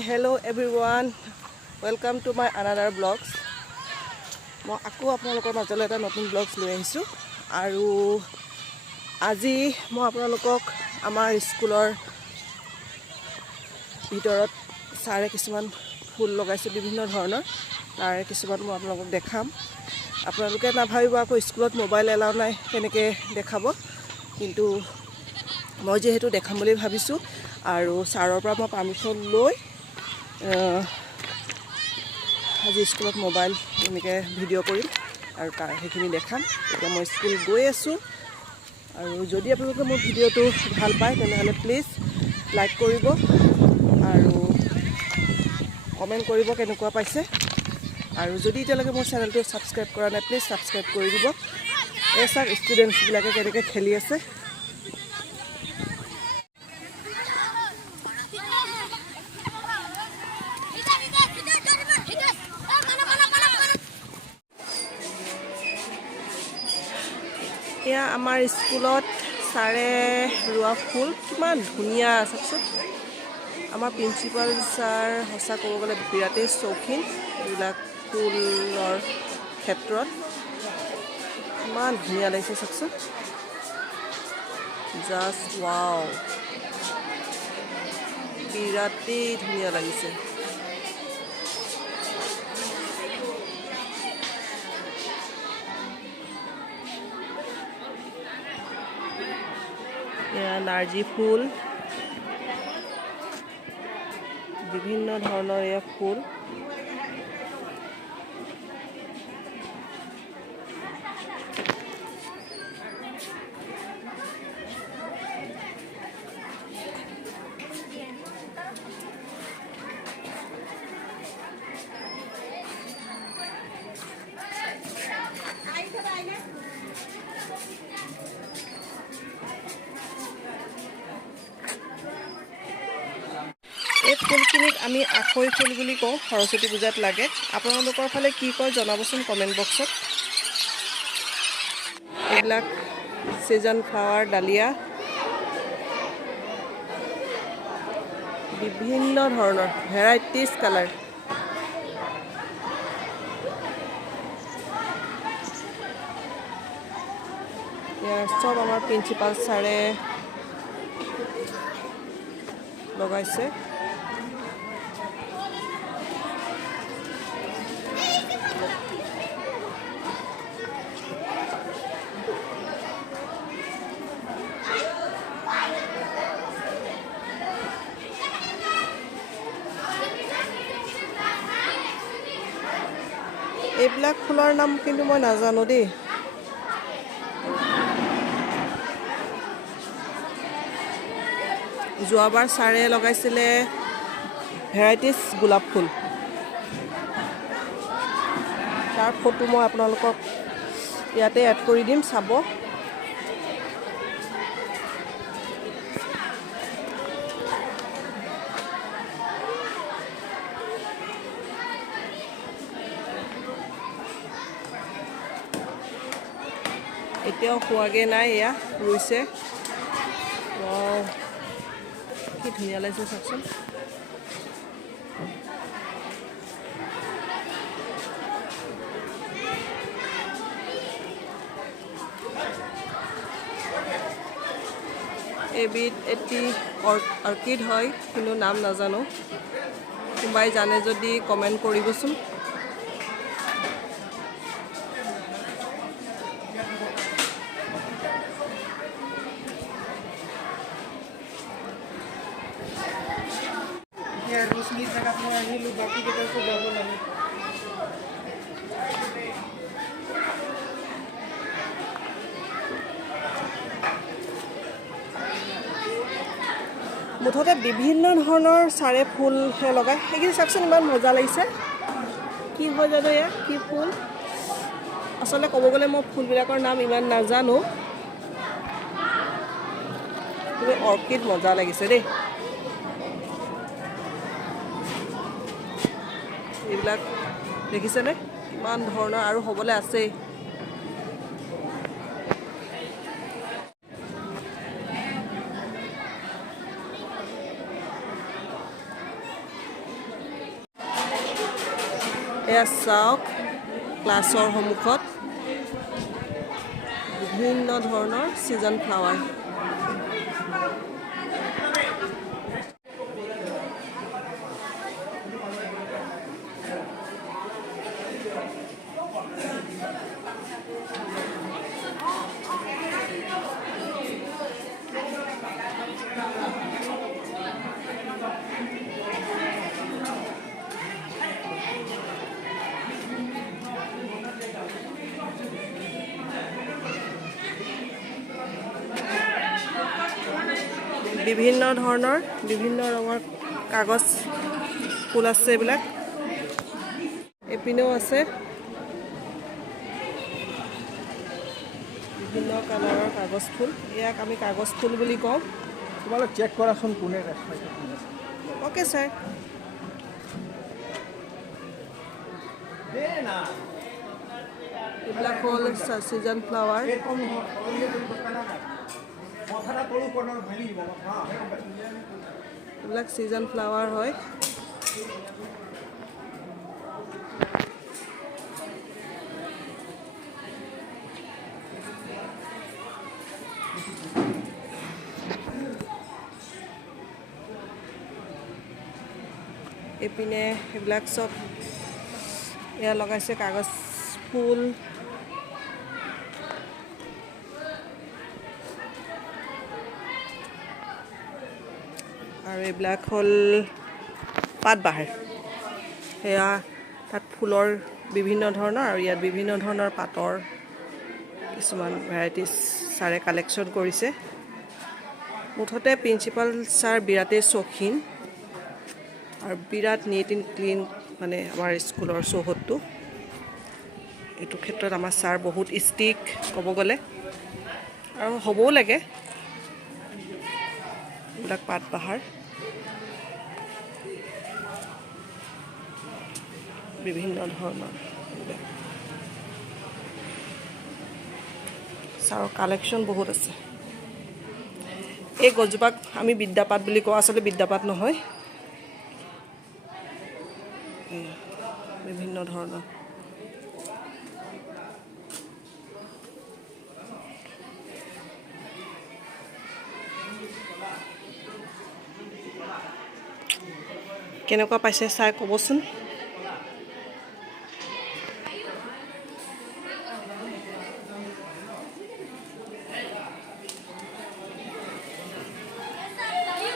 hello everyone. Welcome to my another vlogs. মই আকৌ আপোনালোকৰ মাজলৈ এটা নতুন vlogs লৈ আহিছো আৰু আজি মই আপোনালোকক আমাৰ স্কুলৰ ভিতৰত সাৰে কিছুমান ফুল লগাইছো বিভিন্ন ধৰণৰ তাৰে কিছুমান মই আপোনালোকক দেখাম আপোনালোকে নাভাবিব আকৌ স্কুলত মোবাইল এলাউ নাই কেনেকৈ দেখাব কিন্তু মই যেহেতু দেখাম বুলি ভাবিছো আৰু সাৰৰ পৰা মই পাৰমিশন লৈ আজি স্কুলত মোবাইল এনেকৈ ভিডিঅ' কৰিম আৰু তাৰ সেইখিনি দেখাম এতিয়া মই স্কুল গৈ আছো আৰু যদি আপোনালোকে মোৰ ভিডিঅ'টো ভাল পায় তেনেহলে প্লিজ লাইক কৰিব আৰু কমেন্ট কৰিব কেনেকুৱা পাইছে আৰু যদি এতিয়ালৈকে মোৰ চেনেলটো সাবস্ক্ৰাইব কৰা নাই প্লিজ সাবস্ক্ৰাইব কৰি দিব এসা ষ্টুডেন্টছ বিলাকে কেনেকৈ খেলি আছে या आमार स्कूलत सारे रुआ फुल किमान धुनिया सबसे आमार प्रिंसिपल सर हसा कब गले बिराटे शौकीन एबिलाक फुलर क्षेत्रत किमान धुनिया लागिसे सबसे जस्ट वाओ बिराटे धुनिया लागिसे नार्जी फुल विभिन्न धৰণৰ या फुल এই ফুলখিনিক আমি আখৈ ফুল বুলি কওঁ সৰস্বতী পূজাত লাগে আপোনালোকৰ ফালে কি কয় জনাবচোন কমেন্ট বক্সত এইবিলাক সিজন ফ্লাৱাৰ ডালিয়া বিভিন্ন ধৰণৰ ভেৰাইটিজ কালাৰ সব আমাৰ প্ৰিন্সিপাল ছাৰে লগাইছে এইবিলাক ফুলৰ নাম কিন্তু মই নাজানো দেই যোৱাবাৰ সাৰে লগাইছিলে ভেৰাইটিজ গোলাপ ফুল তাৰ ফটো মই আপোনালোকক ইয়াতে এড কৰি দিম চাব এতিয়াও খোৱাগে নাই এয়া ৰুইছে ওয়াও কি ধুনীয়া লাগিছে চাচোন এবিট এটি অৰ্কিড হয় কিন্তু নাম নাজানো কোনোবাই জানে যদি কমেন্ট কৰিবচোন रोशनी जगह पर আহিলো বাকি কেইটা তো যাব লাগে মুঠতে বিভিন্ন ধৰণৰ সাৰে ফুল হে লগাই হেগি চাকচোন ইমান মজা লাগিছে কি হয় জানো এয়া কি ফুল আসলে ক'ব গলে মই ফুলবিলাকৰ নাম ইমান নাজানো কিন্তু অৰ্কিড মজা লাগিছে দেই এইবিলাক দেখিছেনে কিমান ধৰণৰ আৰু হ'বলৈ আছে এয়া চাওক ক্লাছৰ সন্মুখত বিভিন্ন ধৰণৰ ছিজন ফ্লাৱাৰ। বিভিন্ন ধৰণৰ বিভিন্ন ৰঙৰ কাগজ ফুল আছে, এইবিলাক এপিনেও আছে বিভিন্ন কালাৰৰ কাগজ ফুল। ইয়াক আমি কাগজ ফুল বুলি কওঁ। তোমালোক চেক কৰাচোন কোনে ৰাখাইছে। Okay sir. এইবিলাক হ'ল ছিজন ফ্লাৱাৰ। এইবিলাক ছিজন ফ্লাৱাৰ হয়। এইপিনে এইবিলাক চব এয়া লগাইছে কাগজ ফুল। আৰু এইবিলাক হ'ল পাতবাহাৰ। সেয়া তাত ফুলৰ বিভিন্ন ধৰণৰ আৰু ইয়াত বিভিন্ন ধৰণৰ পাতৰ কিছুমান ভেৰাইটিজ ছাৰে কালেকশ্যন কৰিছে। মুঠতে প্ৰিন্সিপাল ছাৰ বিৰাটেই চৌখিন আৰু বিৰাট নিট এণ্ড ক্লিন মানে আমাৰ স্কুলৰ চৌহদটো। এইটো ক্ষেত্ৰত আমাৰ ছাৰ বহুত ষ্ট্ৰিক ক'ব গ'লে, আৰু হ'বও লাগে। এইবিলাক পাতবাহাৰ বিভিন্ন ধৰণৰ ছাৰৰ কালেকশ্যন বহুত আছে। এই গছজোপাক আমি বিদ্যাপাত বুলি কওঁ, আচলতে বিদ্যাপাত নহয়। বিভিন্ন ধৰণৰ কেনেকুৱা পাইছে চাই ক'বচোন।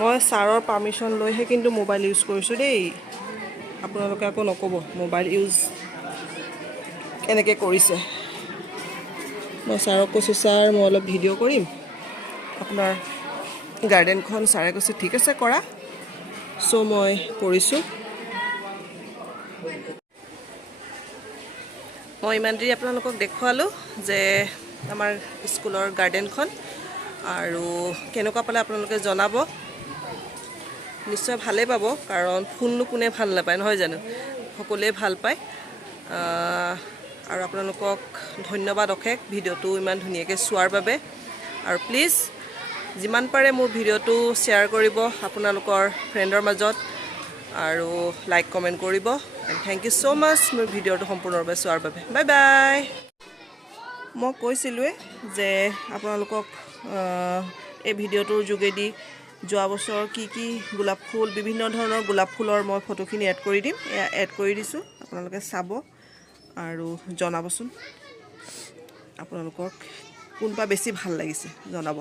মই ছাৰৰ পাৰ্মিশ্যন লৈহে কিন্তু মোবাইল ইউজ কৰিছোঁ দেই। আপোনালোকে আকৌ নক'ব মোবাইল ইউজ কেনেকৈ কৰিছে। মই ছাৰক কৈছোঁ, ছাৰ মই অলপ ভিডিঅ' কৰিম আপোনাৰ গাৰ্ডেনখন। ছাৰে কৈছে ঠিক আছে কৰা। চ' মই কৰিছোঁ। মই ইমান দেৰি আপোনালোকক দেখুৱালোঁ যে আমাৰ স্কুলৰ গাৰ্ডেনখন, আৰু কেনেকুৱা পালে আপোনালোকে জনাব। নিশ্চয় ভালেই পাব, কাৰণ ফুলনো কোনে ভাল নাপায় নহয় জানো, সকলোৱে ভাল পায়। আৰু আপোনালোকক ধন্যবাদ অশেষ ভিডিঅ'টো ইমান ধুনীয়াকৈ চোৱাৰ বাবে। আৰু প্লিজ যিমান পাৰে মোৰ ভিডিঅ'টো শ্বেয়াৰ কৰিব আপোনালোকৰ ফ্ৰেণ্ডৰ মাজত, আৰু লাইক কমেণ্ট কৰিব। এণ্ড থেংক ইউ ছ' মাছ মোৰ ভিডিঅ'টো সম্পূৰ্ণৰূপে চোৱাৰ বাবে। Bye bye. মই কৈছিলোঁৱে যে আপোনালোকক এই ভিডিঅ'টোৰ যোগেদি যোৱা বছৰ কি কি গোলাপ ফুল, বিভিন্ন ধৰণৰ গোলাপ ফুলৰ মই ফটোখিনি এড কৰি দিম। এয়া এড কৰি দিছোঁ, আপোনালোকে চাব আৰু জনাবচোন আপোনালোকক কোনটা বেছি ভাল লাগিছে, জনাব।